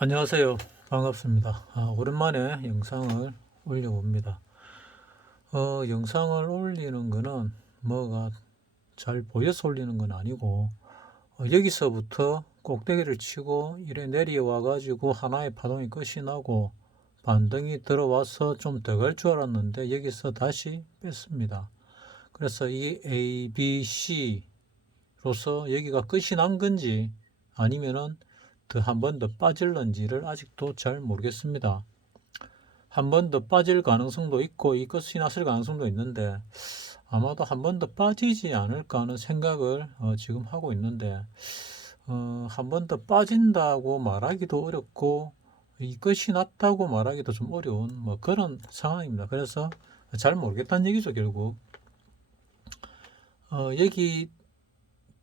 안녕하세요. 반갑습니다. 오랜만에 영상을 올려봅니다. 영상을 올리는 거는 뭐가 잘 보여서 올리는 건 아니고, 여기서부터 꼭대기를 치고 이래 내려와 가지고 하나의 파동이 끝이 나고 반등이 들어와서 좀 더 갈 줄 알았는데 여기서 다시 뺐습니다. 그래서 이 A, B, C로서 여기가 끝이 난 건지 아니면은 더 한 번 더 빠질런지를 아직도 잘 모르겠습니다. 한 번 더 빠질 가능성도 있고 이 끝이 났을 가능성도 있는데 아마도 한 번 더 빠지지 않을까 하는 생각을 지금 하고 있는데, 한 번 더 빠진다고 말하기도 어렵고 이 끝이 났다고 말하기도 좀 어려운 뭐 그런 상황입니다. 그래서 잘 모르겠다는 얘기죠, 결국. 여기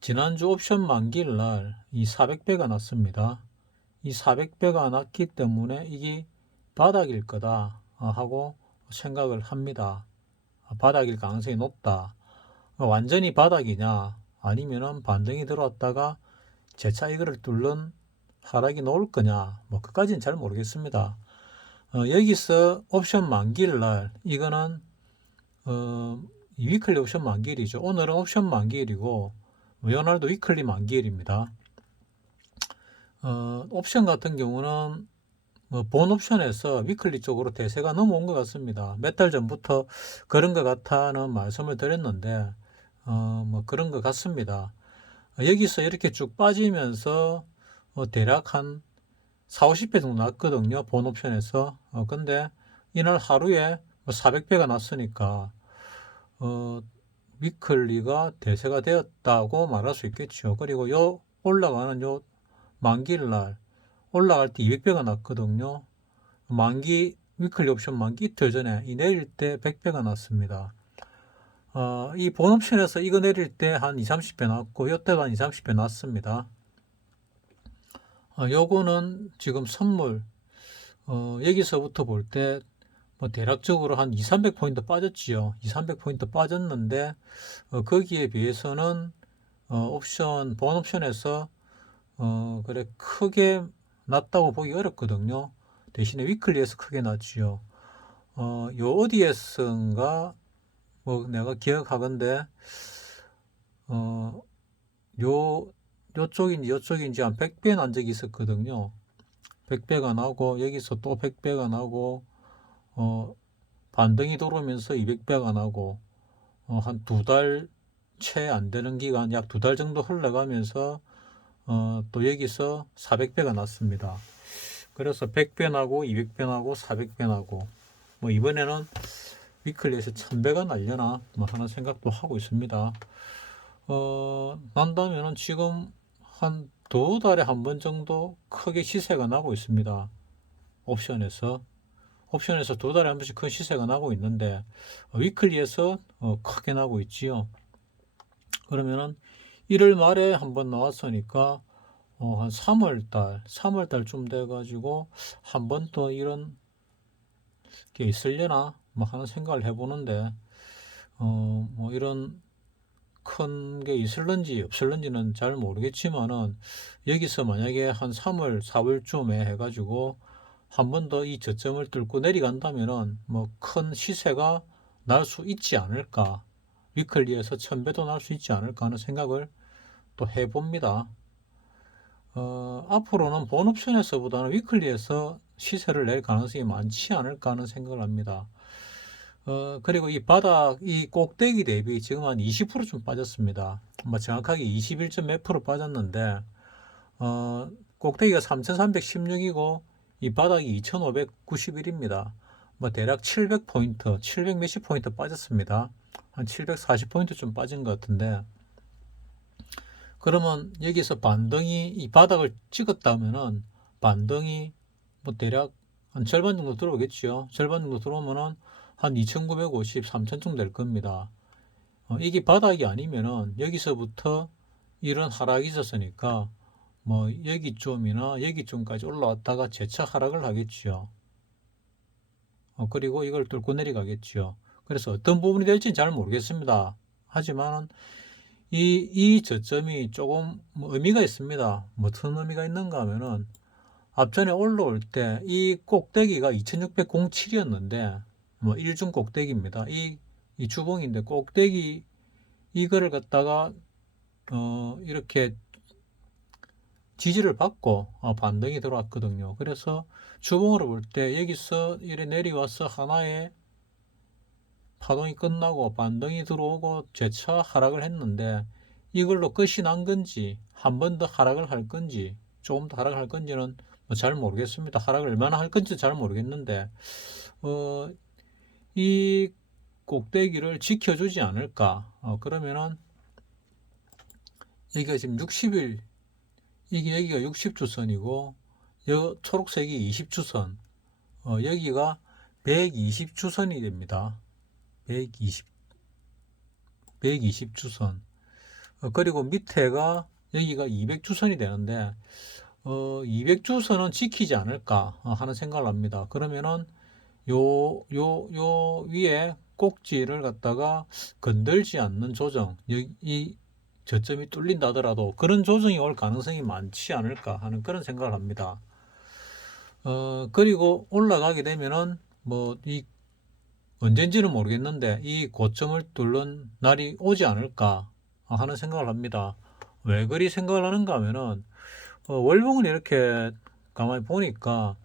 지난주 옵션 만기일 날 이 400배가 났습니다. 이 400배가 났기 때문에 이게 바닥일 거다 하고 생각을 합니다. 바닥일 가능성이 높다. 완전히 바닥이냐 아니면은 반등이 들어왔다가 재차 이거를 뚫는 하락이 나올 거냐, 뭐 그까지는 잘 모르겠습니다. 여기서 옵션 만기일 날 이거는 위클리 옵션 만기일이죠. 오늘은 옵션 만기일이고 연날도 위클리 만기일입니다. 옵션 같은 경우는 본 옵션에서 위클리 쪽으로 대세가 넘어온 것 같습니다. 몇 달 전부터 그런 것 같다는 말씀을 드렸는데, 뭐 그런 것 같습니다. 여기서 이렇게 쭉 빠지면서 대략 한 4, 50배 정도 났거든요. 본 옵션에서. 근데 이날 하루에 400배가 났으니까, 위클리가 대세가 되었다고 말할 수 있겠죠. 그리고 요 올라가는 요 만기일 날 올라갈 때 200배가 났거든요. 만기 위클리 옵션 만기 이틀 전에 이 내릴 때 100배가 났습니다. 이 본 옵션에서 이거 내릴 때 한 2, 30배 났고 이때도 한 2, 30배 났습니다. 요거는 지금 선물 여기서부터 볼 때 뭐 대략적으로 한 2, 300포인트 빠졌지요. 2, 300포인트 빠졌는데 거기에 비해서는 옵션 본 옵션에서 그래 크게 났다고 보기 어렵거든요. 대신에 위클리에서 크게 났지요. 요 어디에선가 뭐 내가 기억하건데 어, 요 요쪽인지 요쪽인지 한 100배 난 적이 있었거든요. 100배가 나고 여기서 또 100배가 나고 반등이 들어오면서 200배가 나고 한 두 달 채 안 되는 기간 약 두 달 정도 흘러가면서 또 여기서 400배가 났습니다. 그래서 100배 나고 200배 나고 400배 나고 뭐 이번에는 위클리에서 1000배가 날려나 뭐 하는 생각도 하고 있습니다. 난다면은 지금 한 두 달에 한 번 정도 크게 시세가 나고 있습니다. 옵션에서 두 달에 한 번씩 큰 시세가 나고 있는데 위클리에서 크게 나고 있지요. 그러면은 1월 말에 한 번 나왔으니까 한 3월달쯤 돼가지고 한 번 더 이런 게 있으려나 뭐 하는 생각을 해보는데, 뭐 이런 큰 게 있을런지 없을런지는 잘 모르겠지만은 여기서 만약에 한 3월, 4월쯤에 해가지고 한 번 더 이 저점을 뚫고 내려간다면은 뭐 큰 시세가 날 수 있지 않을까, 위클리에서 1000배도 날 수 있지 않을까 하는 생각을 또 해봅니다. 앞으로는 본 옵션에서보다는 위클리에서 시세를 낼 가능성이 많지 않을까 하는 생각을 합니다. 그리고 이 바닥, 이 꼭대기 대비 지금 한 20%좀 빠졌습니다. 뭐 정확하게 21점 몇 프로 빠졌는데, 꼭대기가 3316이고, 이 바닥이 2591입니다. 뭐 대략 700포인트, 700 몇십 포인트 빠졌습니다. 한 740포인트 좀 빠진 것 같은데, 그러면 여기서 반등이 이 바닥을 찍었다면은 반등이 뭐 대략 한 절반 정도 들어오겠죠. 절반 정도 들어오면은 한 2950, 3000 정도 될 겁니다. 이게 바닥이 아니면은 여기서부터 이런 하락이 있었으니까 뭐 여기쯤이나 여기쯤까지 올라왔다가 재차 하락을 하겠죠. 그리고 이걸 뚫고 내려가겠죠. 그래서 어떤 부분이 될지는 잘 모르겠습니다. 하지만 이 저점이 조금 뭐 의미가 있습니다. 무슨 의미가 있는가 하면은 앞전에 올라올 때 이 꼭대기가 2607이었는데 뭐 일중 꼭대기입니다. 이 주봉인데 꼭대기 이거를 갖다가 이렇게 지지를 받고 반등이 들어왔거든요. 그래서 주봉으로 볼 때 여기서 이래 내려와서 하나의 파동이 끝나고 반등이 들어오고 재차 하락을 했는데 이걸로 끝이 난 건지 한 번 더 하락을 할 건지 조금 더 하락할 건지는 뭐잘 모르겠습니다. 하락을 얼마나 할 건지 잘 모르겠는데 이 꼭대기를 지켜주지 않을까. 그러면은 여기가 지금 60일 이게 여기가 60주선이고 초록색이 20주선 여기가 120주선이 됩니다. 120주선 그리고 밑에가 여기가 200주선이 되는데 200주선은 지키지 않을까 하는 생각을 합니다. 그러면은 요 위에 꼭지를 갖다가 건들지 않는 조정, 이 저점이 뚫린다 하더라도 그런 조정이 올 가능성이 많지 않을까 하는 그런 생각을 합니다. 그리고 올라가게 되면은 언젠지는 모르겠는데 이 고점을 뚫는 날이 오지 않을까 하는 생각을 합니다. 왜 그리 생각을 하는가 하면은 월봉을 이렇게 가만히 보니까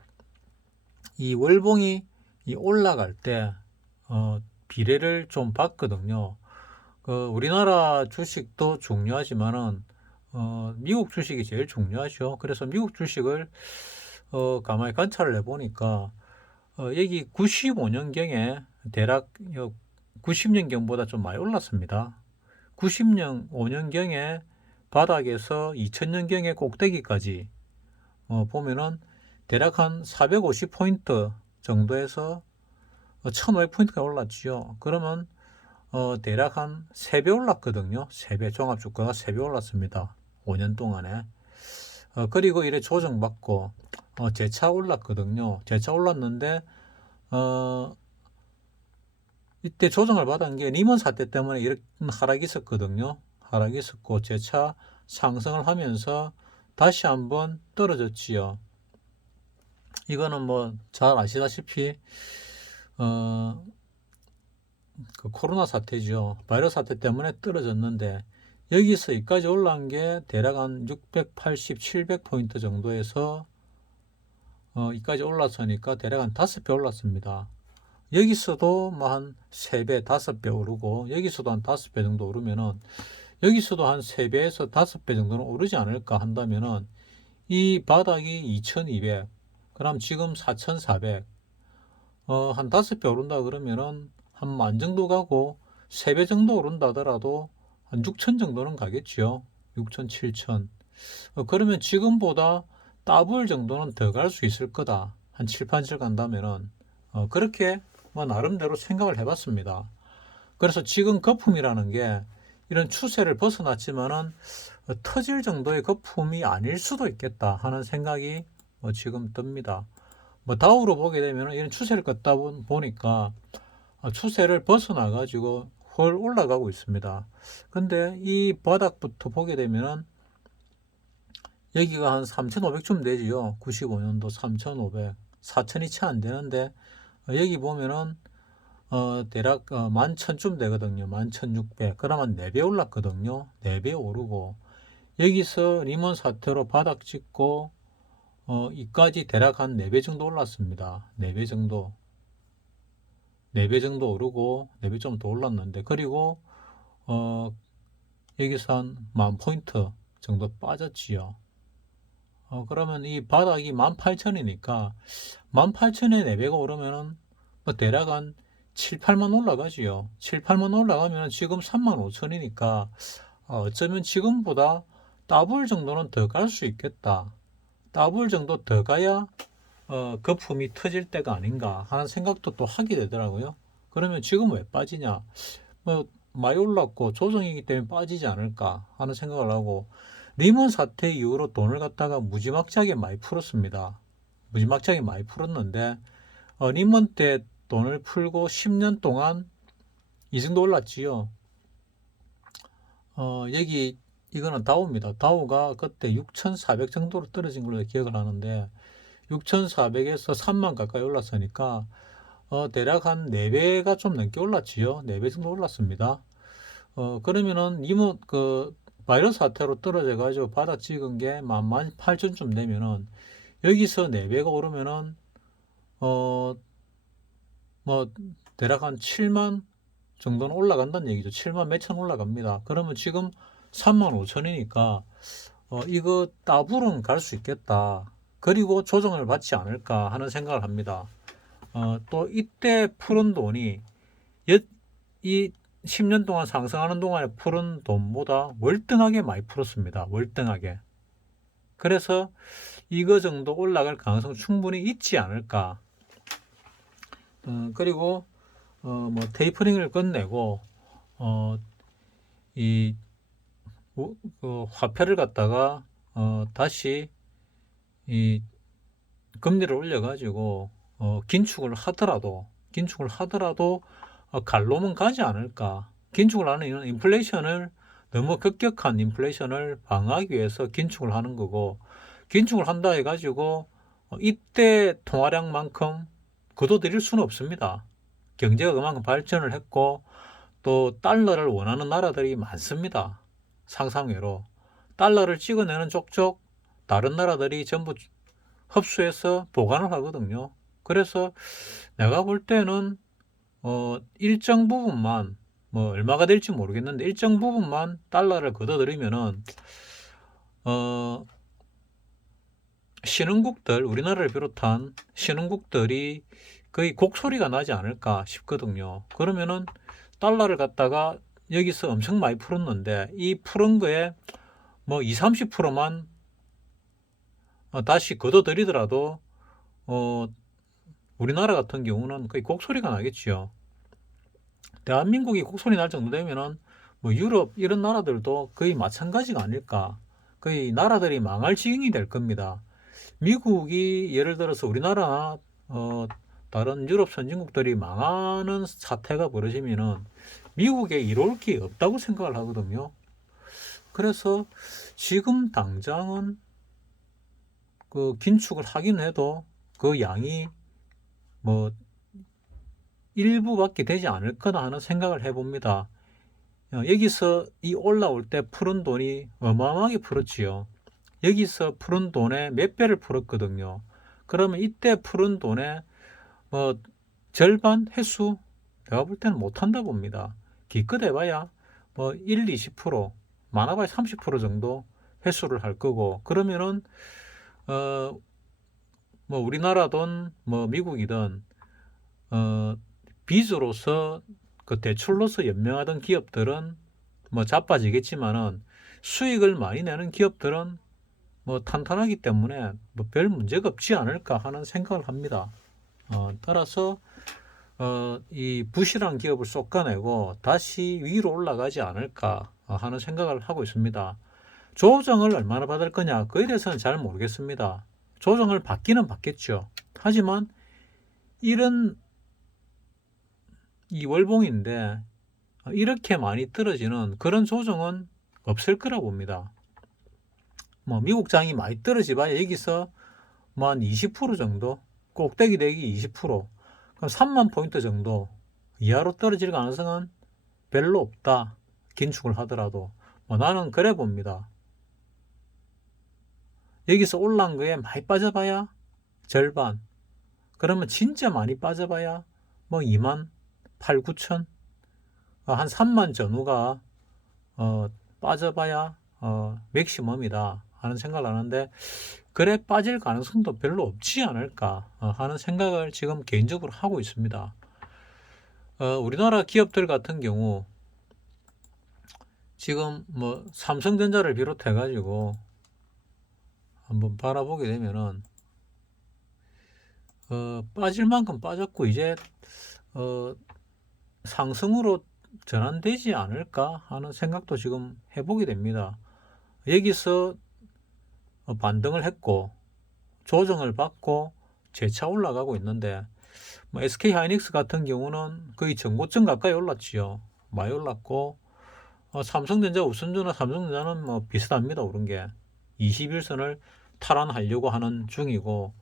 이 월봉이 올라갈 때 비례를 좀 봤거든요. 우리나라 주식도 중요하지만은 미국 주식이 제일 중요하죠. 그래서 미국 주식을 가만히 관찰을 해보니까 여기 95년경에 대략 90년경보다 좀 많이 올랐습니다. 95년경에 바닥에서 2000년경의 꼭대기까지 보면은 대략 한 450포인트 정도에서 1500포인트가 올랐죠. 그러면 대략 한 3배 올랐거든요. 3배 종합주가가 3배 올랐습니다. 5년 동안에. 그리고 이래 조정받고 재차 올랐거든요. 재차 올랐는데 이때 조정을 받은 게 리먼 사태 때문에 이렇게 하락이 있었거든요. 하락이 있었고 재차 상승을 하면서 다시 한번 떨어졌지요. 이거는 뭐 잘 아시다시피 그 코로나 사태죠. 바이러스 사태 때문에 떨어졌는데 여기서 여기까지 올라온 게 대략 한 680, 700포인트 정도에서 여기까지 올랐으니까 대략 한 5배 올랐습니다. 여기서도 뭐 한 3배, 5배 오르고 여기서도 한 5배 정도 오르면은 여기서도 한 3배에서 5배 정도는 오르지 않을까 한다면은 이 바닥이 2200, 그럼 지금 4400, 한 5배 오른다 그러면은 한 만 정도 가고 3배 정도 오른다 하더라도 한 6천 정도는 가겠죠. 6천, 7천. 그러면 지금보다 더블 정도는 더 갈 수 있을 거다. 한 7, 8절 간다면은 그렇게 뭐 나름대로 생각을 해봤습니다. 그래서 지금 거품이라는 게 이런 추세를 벗어났지만은 터질 정도의 거품이 아닐 수도 있겠다 하는 생각이 지금 듭니다. 다우로 보게 되면 이런 추세를 걷다 보니까 추세를 벗어나 가지고 훨 올라가고 있습니다. 근데 이 바닥부터 보게 되면은 여기가 한 3,500쯤 되지요. 95년도 3,500, 4,000이 채 안 되는데 여기 보면은 대략 11,000쯤 되거든요. 11,600. 그러면 4배 올랐거든요. 4배 오르고 여기서 리먼 사태로 바닥 찍고 이까지 대략 한 4배 정도 올랐습니다. 4배 정도. 4배 정도 오르고 4배 좀 더 올랐는데 그리고 여기서 한 10,000포인트 정도 빠졌지요. 그러면 이 바닥이 18,000이니까 18,000에 4배가 오르면은 대략 한 7, 8만 올라가지요. 7, 8만 올라가면 지금 35,000이니까 어쩌면 지금보다 더블 정도는 더 갈 수 있겠다. 더블 정도 더 가야 거품이 터질 때가 아닌가 하는 생각도 또 하게 되더라고요. 그러면 지금 왜 빠지냐? 많이 올랐고 조정이기 때문에 빠지지 않을까 하는 생각을 하고 리먼 사태 이후로 돈을 갖다가 무지막지하게 많이 풀었습니다. 무지막지하게 많이 풀었는데 리먼 때 돈을 풀고 10년 동안 이 정도 올랐지요. 이거는 다우입니다. 다우가 그때 6,400 정도로 떨어진 걸로 기억을 하는데 6,400에서 3만 가까이 올랐으니까 대략 한 4배가 좀 넘게 올랐지요. 4배 정도 올랐습니다. 그러면은 그 바이러스 사태로 떨어져 가지고 바닥 찍은 게 18,000쯤 되면은 여기서 4배가 오르면은 어 뭐 대략 한 7만 정도는 올라간다는 얘기죠. 7만 몇천 올라갑니다. 그러면 지금 35,000이니까 이거 따블은 갈 수 있겠다. 그리고 조정을 받지 않을까 하는 생각을 합니다. 또 이때 푸른 돈이 이 10년 동안 상승하는 동안에 푸른 돈보다 월등하게 많이 풀었습니다. 월등하게. 그래서 이거 정도 올라갈 가능성 충분히 있지 않을까. 그리고 뭐 테이퍼링을 끝내고 이 화폐를 갖다가 다시 이 금리를 올려가지고 긴축을 하더라도 갈 놈은 가지 않을까. 긴축을 하는 이유는 인플레이션을 너무 급격한 인플레이션을 방어하기 위해서 긴축을 하는 거고, 긴축을 한다 해가지고 이때 통화량만큼 거둬들일 수는 없습니다. 경제가 그만큼 발전을 했고 또 달러를 원하는 나라들이 많습니다. 상상외로 달러를 찍어내는 족족 다른 나라들이 전부 흡수해서 보관을 하거든요. 그래서 내가 볼 때는 일정 부분만, 뭐 얼마가 될지 모르겠는데 일정 부분만 달러를 걷어들이면은 신흥국들, 우리나라를 비롯한 신흥국들이 거의 곡소리가 나지 않을까 싶거든요. 그러면은 달러를 갖다가 여기서 엄청 많이 풀었는데 이 푸른 거에 뭐 20, 30%만 다시 걷어들이더라도 우리나라 같은 경우는 거의 곡소리가 나겠지요. 대한민국이 곡소리 날 정도 되면은 뭐 유럽 이런 나라들도 거의 마찬가지가 아닐까. 거의 나라들이 망할 지경이 될 겁니다. 미국이 예를 들어서 우리나라나 다른 유럽 선진국들이 망하는 사태가 벌어지면은 미국에 이로울 게 없다고 생각을 하거든요. 그래서 지금 당장은 그 긴축을 하긴 해도 그 양이 뭐 일부밖에 되지 않을 거다 하는 생각을 해봅니다. 여기서 이 올라올 때 푸른 돈이 어마어마하게 풀었지요. 여기서 푸른 돈의 몇 배를 풀었거든요. 그러면 이때 푸른 돈의 뭐 절반 횟수 내가 볼 때는 못한다 봅니다. 기껏 해봐야 뭐 1, 20% 많아봐야 30% 정도 횟수를 할 거고, 그러면은 뭐 우리나라든 뭐 미국이든 빚으로서 그 대출로서 연명하던 기업들은 뭐 자빠지겠지만은 수익을 많이 내는 기업들은 뭐 탄탄하기 때문에 뭐 별 문제가 없지 않을까 하는 생각을 합니다. 따라서 이 부실한 기업을 쏟아내고 다시 위로 올라가지 않을까 하는 생각을 하고 있습니다. 조정을 얼마나 받을 거냐, 그에 대해서는 잘 모르겠습니다. 조정을 받기는 받겠죠. 하지만 이런 이 월봉인데 이렇게 많이 떨어지는 그런 조정은 없을 거라 봅니다. 뭐 미국 장이 많이 떨어지봐야 여기서 뭐 한 20% 정도, 꼭대기 대기 20%, 그럼 3만 포인트 정도 이하로 떨어질 가능성은 별로 없다. 긴축을 하더라도 뭐 나는 그래 봅니다. 여기서 올라온 거에 많이 빠져봐야 절반, 그러면 진짜 많이 빠져봐야 뭐 2만 8, 9천, 한 3만 전후가 빠져봐야 맥시멈이다 하는 생각을 하는데, 그래 빠질 가능성도 별로 없지 않을까 하는 생각을 지금 개인적으로 하고 있습니다. 우리나라 기업들 같은 경우 지금 뭐 삼성전자를 비롯해 가지고 한번 바라보게 되면은 빠질 만큼 빠졌고 이제 상승으로 전환되지 않을까 하는 생각도 지금 해보게 됩니다. 여기서 반등을 했고 조정을 받고 재차 올라가고 있는데, 뭐 SK 하이닉스 같은 경우는 거의 전고점 가까이 올랐지요. 많이 올랐고 삼성전자, 우선주나 삼성전자는 뭐 비슷합니다. 오른 게 21선을 탈환하려고 하는 중이고,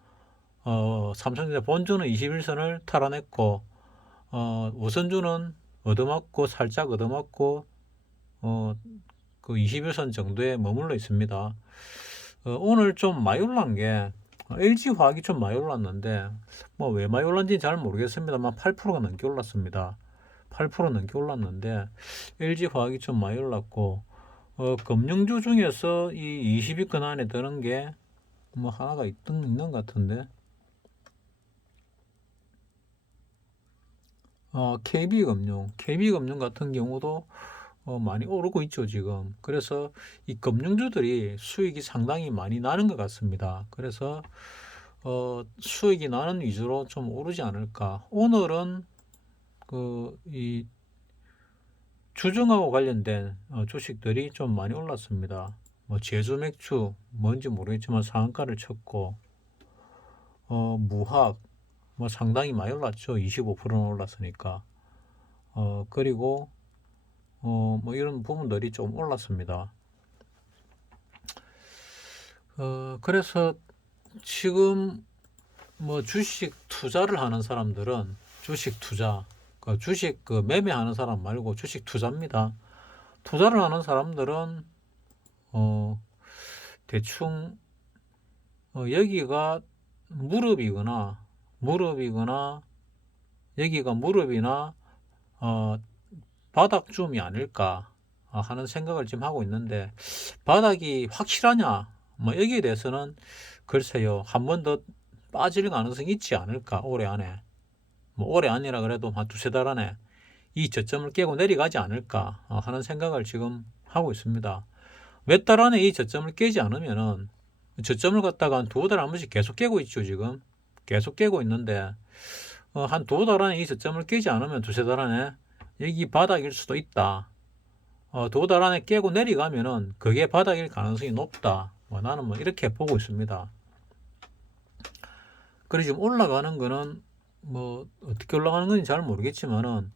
삼성전자 본주는 21선을 탈환했고, 우선주는 얻어맞고 살짝 얻어맞고 그 21선 정도에 머물러 있습니다. 오늘 좀 많이 올란 게 LG화학이 좀 많이 올랐는데 뭐 왜 많이 올랐는지 잘 모르겠습니다만 8%가 넘게 올랐습니다. 8% 넘게 올랐는데 LG화학이 좀 많이 올랐고 금융주 중에서 이 20위권 안에 드는 게 뭐 하나가 있는 것 같은데 KB금융 같은 경우도 많이 오르고 있죠, 지금. 그래서 이 금융주들이 수익이 상당히 많이 나는 것 같습니다. 그래서 수익이 나는 위주로 좀 오르지 않을까. 오늘은 이 주정하고 관련된 주식들이 좀 많이 올랐습니다. 뭐 제주맥주 뭔지 모르겠지만 상한가를 쳤고 무학 뭐 상당히 많이 올랐죠. 25%는 올랐으니까. 그리고 뭐 이런 부분들이 좀 올랐습니다. 그래서 지금 뭐 주식 투자를 하는 사람들은 주식 투자, 주식 매매하는 사람 말고 주식 투자입니다. 투자를 하는 사람들은 대충 여기가 무릎이거나 여기가 무릎이나 바닥쯤이 아닐까 하는 생각을 지금 하고 있는데 바닥이 확실하냐 뭐 여기에 대해서는 글쎄요 한 번 더 빠질 가능성이 있지 않을까 올해 안에 뭐 올해 아니라 그래도 한 두세 달 안에 이 저점을 깨고 내려가지 않을까 하는 생각을 지금 하고 있습니다. 몇 달 안에 이 저점을 깨지 않으면은 저점을 갖다가 한 두어 달 한 번씩 계속 깨고 있죠. 지금 계속 깨고 있는데 한 두어 달 안에 이 저점을 깨지 않으면 두세 달 안에 여기 바닥일 수도 있다. 두어 달 안에 깨고 내려가면은 그게 바닥일 가능성이 높다. 나는 뭐 이렇게 보고 있습니다. 그래 지금 올라가는 거는 뭐 어떻게 올라가는 건지 잘 모르겠지만은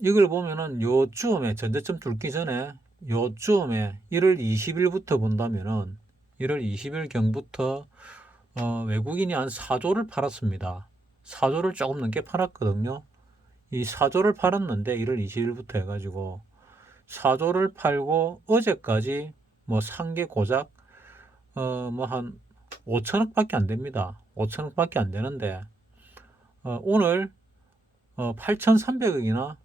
이걸 보면은 요쯤에 전저점 뚫기 전에 요쯤에 1월 20일부터 본다면은 1월 20일 경부터 외국인이 한 4조를 팔았습니다. 4조를 조금 넘게 팔았거든요. 이 4조를 팔았는데 1월 20일부터 해가지고 4조를 팔고 어제까지 뭐 산 게 고작 뭐 한 5천억밖에 안 됩니다. 5천억밖에 안 되는데 오늘 8,300억이나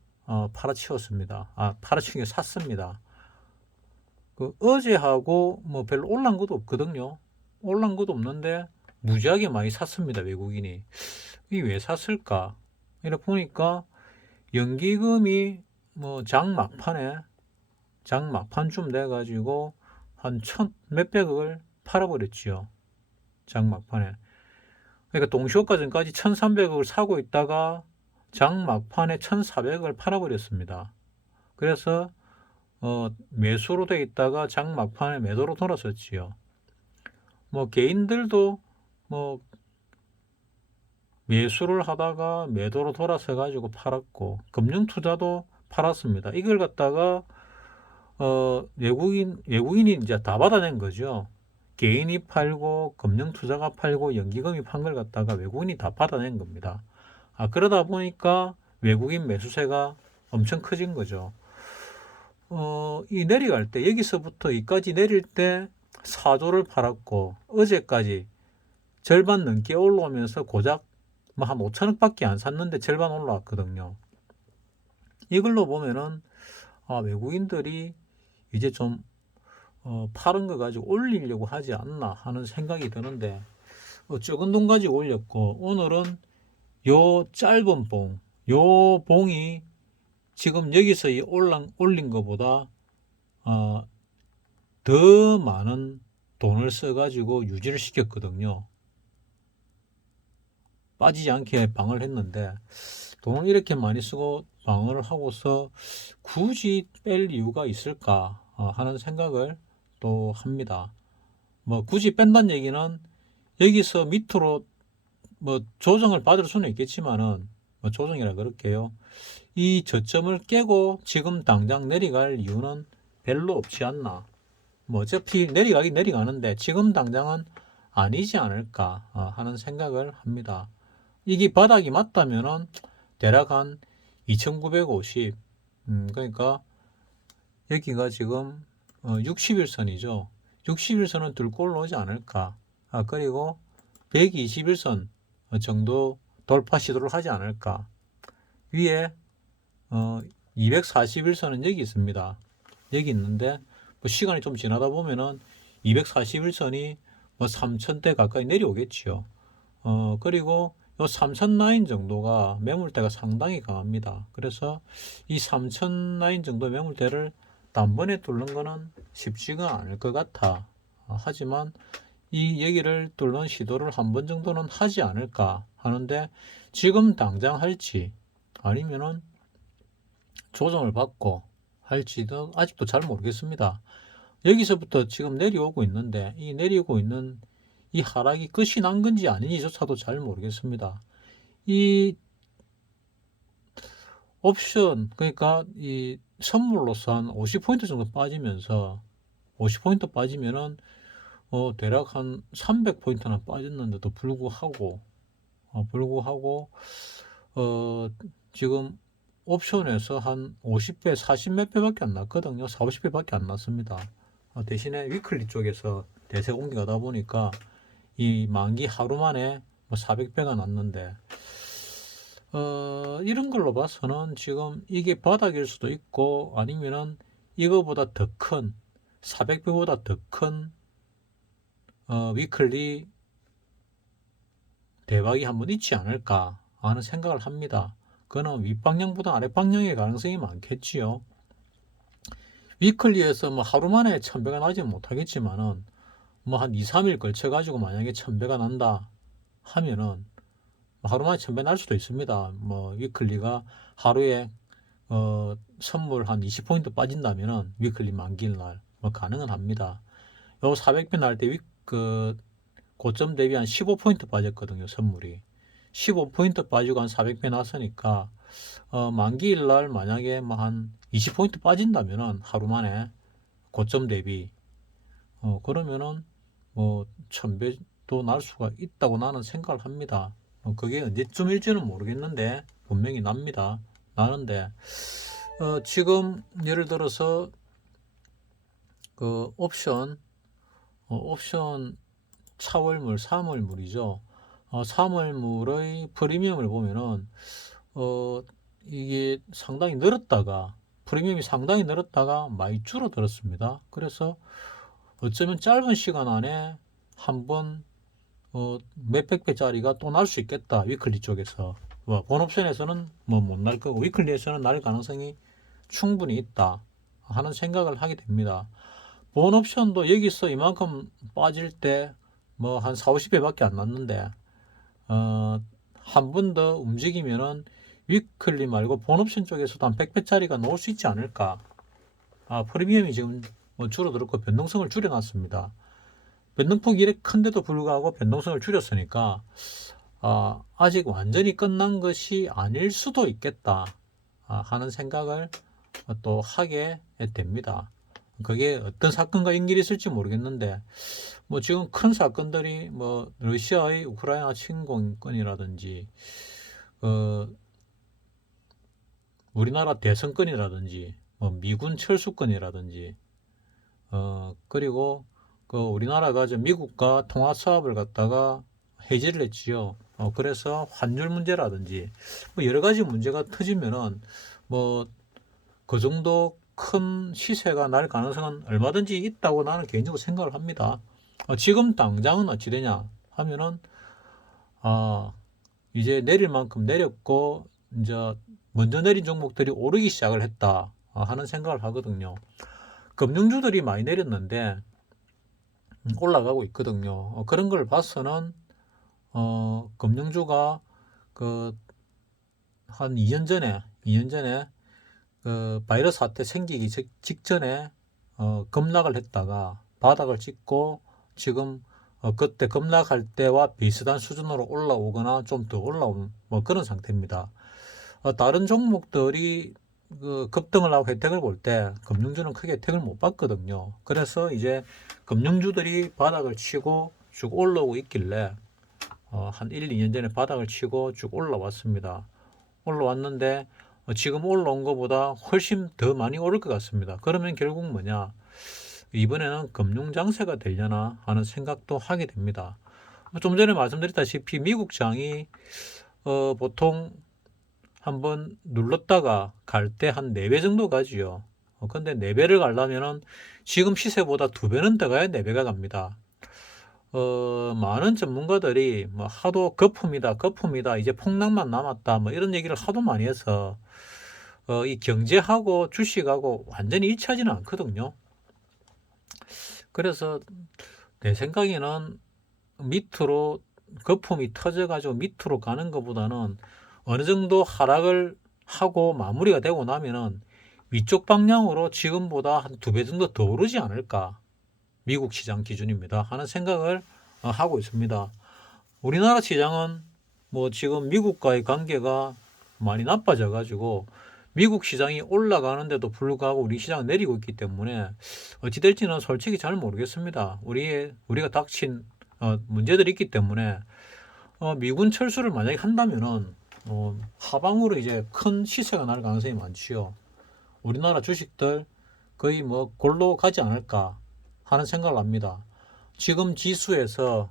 팔아치웠습니다. 팔아치운 게 샀습니다. 어제하고 뭐 별로 올란 것도 없거든요. 올란 것도 없는데 무지하게 많이 샀습니다. 외국인이. 이게 왜 샀을까? 이렇게 보니까 연기금이 뭐 장 막판쯤 돼가지고 한 몇백억을 팔아버렸지요. 장 막판에. 그러니까 동시효과 전까지 1,300억을 사고 있다가 장 막판에 1,400억을 팔아버렸습니다. 그래서 매수로 돼 있다가 장 막판에 매도로 돌아섰지요. 뭐 개인들도 뭐 매수를 하다가 매도로 돌아서 가지고 팔았고 금융투자도 팔았습니다. 이걸 갖다가 외국인이 이제 다 받아낸 거죠. 개인이 팔고 금융투자가 팔고 연기금이 판 걸 갖다가 외국인이 다 받아낸 겁니다. 그러다 보니까 외국인 매수세가 엄청 커진 거죠. 이 내려갈 때 여기서부터 여기까지 내릴 때 4조를 팔았고 어제까지 절반 넘게 올라오면서 고작 뭐 한 5천억밖에 안 샀는데 절반 올라왔거든요. 이걸로 보면은 외국인들이 이제 좀 파는 거 가지고 올리려고 하지 않나 하는 생각이 드는데 적은 돈 가지고 올렸고 오늘은 요 짧은 요 봉이 지금 여기서 올린 것보다 더 많은 돈을 써가지고 유지를 시켰거든요. 빠지지 않게 방어를 했는데 돈을 이렇게 많이 쓰고 방어를 하고서 굳이 뺄 이유가 있을까 하는 생각을 또 합니다. 뭐 굳이 뺀다는 얘기는 여기서 밑으로 뭐 조정을 받을 수는 있겠지만은 뭐 조정이라 그럴게요. 이 저점을 깨고 지금 당장 내려갈 이유는 별로 없지 않나. 뭐 어차피 내려가긴 내려가는데 지금 당장은 아니지 않을까 하는 생각을 합니다. 이게 바닥이 맞다면은 대략 한 2950, 그러니까 여기가 지금 60일선이죠. 60일선은 뚫고 올라오지 않을까. 그리고 121선 정도 돌파 시도를 하지 않을까. 위에 241선은 여기 있습니다. 여기 있는데 뭐 시간이 좀 지나다 보면은 241선이 뭐 3000대 가까이 내려오겠지요. 그리고 요 3000 라인 정도가 매물대가 상당히 강합니다. 그래서 이 3000 라인 정도 매물대를 단번에 뚫는 거는 쉽지가 않을 것 같아. 하지만 이 여기를 뚫는 시도를 한 번 정도는 하지 않을까 하는데, 지금 당장 할지 아니면은 조정을 받고 할지도 아직도 잘 모르겠습니다. 여기서부터 지금 내려오고 있는데 이 내리고 있는 이 하락이 끝이 난 건지 아닌지조차도 잘 모르겠습니다. 이 옵션, 그러니까 이 선물로서 한 50포인트 정도 빠지면서 50포인트 빠지면은 대략 한 300포인트나 빠졌는데도 불구하고 지금 옵션에서 한 50배, 40 몇 배밖에 안 났거든요. 4, 50배밖에 안 났습니다. 대신에 위클리 쪽에서 대세 공개하다 보니까 이 만기 하루 만에 400배가 났는데, 이런 걸로 봐서는 지금 이게 바닥일 수도 있고 아니면은 이거보다 더 큰 400배보다 더 큰 위클리 대박이 한번 있지 않을까 하는 생각을 합니다. 그거는 윗방향보다 아랫방향의 가능성이 많겠지요. 위클리에서 뭐 하루 만에 1000배가 나지 못하겠지만은 뭐 한 2, 3일 걸쳐 가지고 만약에 1000배가 난다 하면은 하루 만에 1000배 날 수도 있습니다. 뭐 위클리가 하루에 선물 한 20포인트 빠진다면은 위클리 만기일 날 뭐 가능은 합니다. 요 400배 날 때 고점 대비 한 15포인트 빠졌거든요, 선물이. 15포인트 빠지고 한 400배 났으니까 만기일 날 만약에 뭐 한 20포인트 빠진다면은 하루 만에 고점 대비 그러면은 뭐 1000배도 날 수가 있다고 나는 생각을 합니다. 그게 언제쯤일지는 모르겠는데 분명히 납니다. 나는데 지금 예를 들어서 그 옵션 차월물, 3월물이죠. 3월물의 프리미엄을 보면은 이게 상당히 늘었다가 프리미엄이 상당히 늘었다가 많이 줄어들었습니다. 그래서 어쩌면 짧은 시간 안에 한번 몇백 배짜리가 또 날 수 있겠다. 위클리 쪽에서 본옵션에서는 뭐 못 날 거고 위클리에서는 날 가능성이 충분히 있다 하는 생각을 하게 됩니다. 본옵션도 여기서 이만큼 빠질 때 뭐 한 4, 50배밖에 안 났는데 한 번 더 움직이면은 위클리 말고 본옵션 쪽에서도 한 100배짜리가 나올 수 있지 않을까. 프리미엄이 지금 뭐 줄어들었고 변동성을 줄여놨습니다. 변동폭이 이렇게 큰데도 불구하고 변동성을 줄였으니까 아직 완전히 끝난 것이 아닐 수도 있겠다 하는 생각을 또 하게 됩니다. 그게 어떤 사건과 연결이 있을지 모르겠는데 뭐 지금 큰 사건들이 뭐 러시아의 우크라이나 침공권이라든지 우리나라 대선권이라든지 뭐 미군 철수권이라든지 그리고 우리나라가 미국과 통화 사업을 갖다가 해지를 했지요. 그래서 환율 문제라든지 뭐 여러 가지 문제가 터지면은 뭐 그 정도 큰 시세가 날 가능성은 얼마든지 있다고 나는 개인적으로 생각을 합니다. 지금 당장은 어찌 되냐 하면은 이제 내릴 만큼 내렸고 이제 먼저 내린 종목들이 오르기 시작을 했다 하는 생각을 하거든요. 금융주들이 많이 내렸는데 올라가고 있거든요. 그런 걸 봐서는 금융주가 한 2년 전에 바이러스 사태 생기기 직전에 급락을 했다가 바닥을 찍고 지금 그때 급락할 때와 비슷한 수준으로 올라오거나 좀 더 올라온 뭐 그런 상태입니다. 다른 종목들이 급등을 하고 혜택을 볼 때 금융주는 크게 혜택을 못 받거든요. 그래서 이제 금융주들이 바닥을 치고 쭉 올라오고 있길래 한 1, 2년 전에 바닥을 치고 쭉 올라왔습니다. 올라왔는데 지금 올라온 것보다 훨씬 더 많이 오를 것 같습니다. 그러면 결국 뭐냐? 이번에는 금융 장세가 되려나 하는 생각도 하게 됩니다. 좀 전에 말씀드렸다시피 미국장이 보통 한번 눌렀다가 갈 때 한 4배 정도 가지요. 근데 4배를 가려면은 지금 시세보다 2배는 더 가야 4배가 갑니다. 많은 전문가들이 뭐 하도 거품이다, 이제 폭락만 남았다, 뭐 이런 얘기를 하도 많이 해서, 이 경제하고 주식하고 완전히 일치하지는 않거든요. 그래서 내 생각에는 밑으로 거품이 터져가지고 밑으로 가는 것보다는 어느 정도 하락을 하고 마무리가 되고 나면은 위쪽 방향으로 지금보다 한 2배 정도 더 오르지 않을까, 미국 시장 기준입니다 하는 생각을 하고 있습니다. 우리나라 시장은 뭐 지금 미국과의 관계가 많이 나빠져 가지고 미국 시장이 올라가는데도 불구하고 우리 시장은 내리고 있기 때문에 어찌 될지는 솔직히 잘 모르겠습니다. 우리가 닥친 문제들이 있기 때문에 미군 철수를 만약에 한다면은 하방으로 이제 큰 시세가 날 가능성이 많지요. 우리나라 주식들 거의 뭐 골로 가지 않을까 하는 생각을 합니다. 지금 지수에서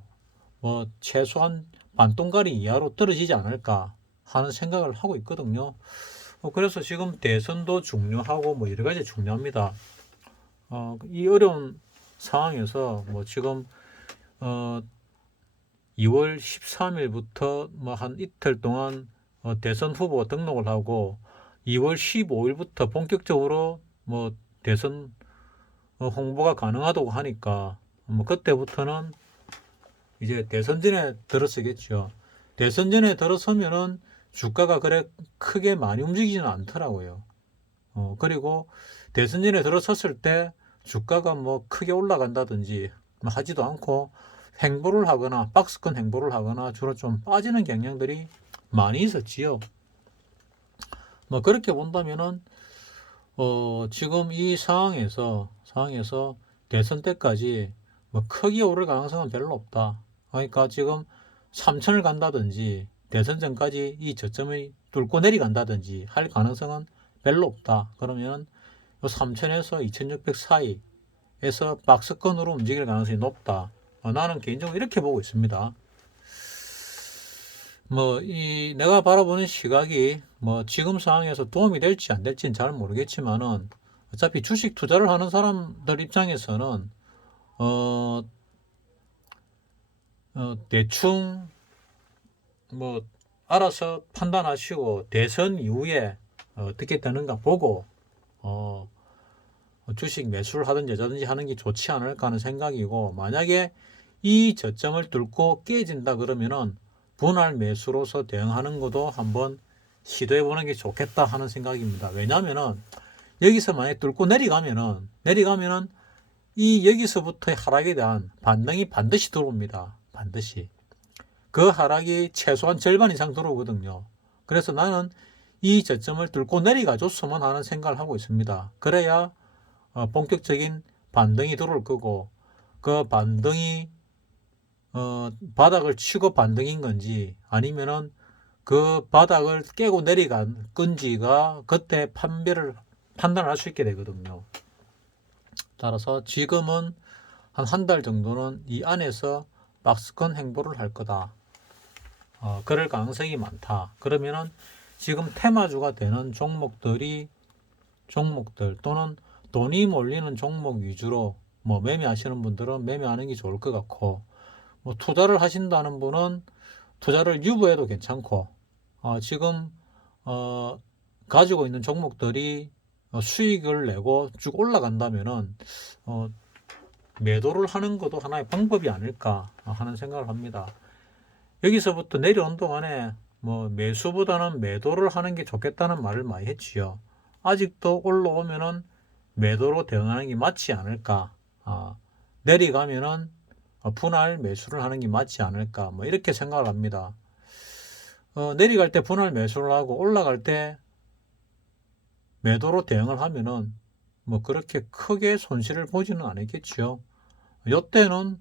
뭐 최소한 반동가리 이하로 떨어지지 않을까 하는 생각을 하고 있거든요. 그래서 지금 대선도 중요하고 뭐 여러 가지 중요합니다. 이 어려운 상황에서 뭐 지금 2월 13일부터 뭐 한 이틀 동안 대선 후보 등록을 하고 2월 15일부터 본격적으로 뭐 대선 홍보가 가능하다고 하니까 뭐 그때부터는 이제 대선 전에 들어서겠죠. 대선 전에 들어서면은 주가가 그래 크게 많이 움직이지는 않더라고요. 그리고 대선 전에 들어섰을 때 주가가 뭐 크게 올라간다든지 뭐 하지도 않고 횡보를 하거나 박스권 횡보를 하거나 주로 좀 빠지는 경향들이 많이 있었지요. 뭐 그렇게 본다면은 지금 이 상황에서 대선 때까지 뭐 크게 오를 가능성은 별로 없다. 그러니까 지금 3천을 간다든지 대선 전까지 이 저점을 뚫고 내려간다든지 할 가능성은 별로 없다. 그러면 3천에서 2600 사이에서 박스권으로 움직일 가능성이 높다. 나는 개인적으로 이렇게 보고 있습니다. 뭐 이 내가 바라보는 시각이 뭐 지금 상황에서 도움이 될지 안 될지는 잘 모르겠지만은 어차피 주식 투자를 하는 사람들 입장에서는 대충 뭐 알아서 판단하시고 대선 이후에 어떻게 되는가 보고 주식 매수를 하든지 여자든지 하는 게 좋지 않을까 하는 생각이고, 만약에 이 저점을 뚫고 깨진다 그러면은 분할 매수로서 대응하는 것도 한번 시도해 보는 게 좋겠다 하는 생각입니다. 왜냐면은 여기서 만약에 뚫고 내려가면은 이 여기서부터의 하락에 대한 반등이 반드시 들어옵니다. 반드시. 그 하락이 최소한 절반 이상 들어오거든요. 그래서 나는 이 저점을 뚫고 내려가 줬으면 하는 생각을 하고 있습니다. 그래야 본격적인 반등이 들어올 거고, 그 반등이 바닥을 치고 반등인 건지 아니면은 그 바닥을 깨고 내려간 건지가 그때 판단을 할 수 있게 되거든요. 따라서 지금은 한 달 정도는 이 안에서 박스권 행보를 할 거다. 그럴 가능성이 많다. 그러면은 지금 테마주가 되는 종목들 또는 돈이 몰리는 종목 위주로 뭐 매매하시는 분들은 매매하는 게 좋을 것 같고, 뭐 투자를 하신다는 분은 투자를 유보해도 괜찮고, 지금 가지고 있는 종목들이 수익을 내고 쭉 올라간다면은 매도를 하는 것도 하나의 방법이 아닐까 하는 생각을 합니다. 여기서부터 내려온 동안에 뭐 매수보다는 매도를 하는 게 좋겠다는 말을 많이 했지요. 아직도 올라오면은 매도로 대응하는 게 맞지 않을까. 내려가면은 분할 매수를 하는 게 맞지 않을까. 뭐 이렇게 생각을 합니다. 내려갈 때 분할 매수를 하고 올라갈 때 매도로 대응을 하면은 뭐 그렇게 크게 손실을 보지는 않았겠지요. 이때는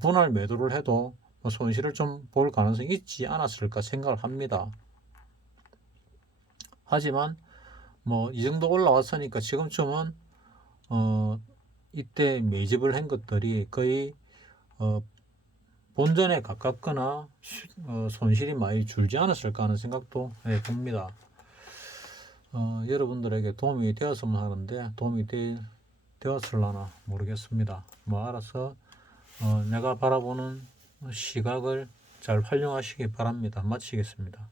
분할 매도를 해도 손실을 좀 볼 가능성이 있지 않았을까 생각을 합니다. 하지만 뭐 이 정도 올라왔으니까 지금쯤은 이때 매집을 한 것들이 거의 본전에 가깝거나 손실이 많이 줄지 않았을까 하는 생각도 봅니다. 여러분들에게 도움이 되었으면 하는데 도움이 되었을라나 모르겠습니다. 뭐 알아서 내가 바라보는 시각을 잘 활용하시기 바랍니다. 마치겠습니다.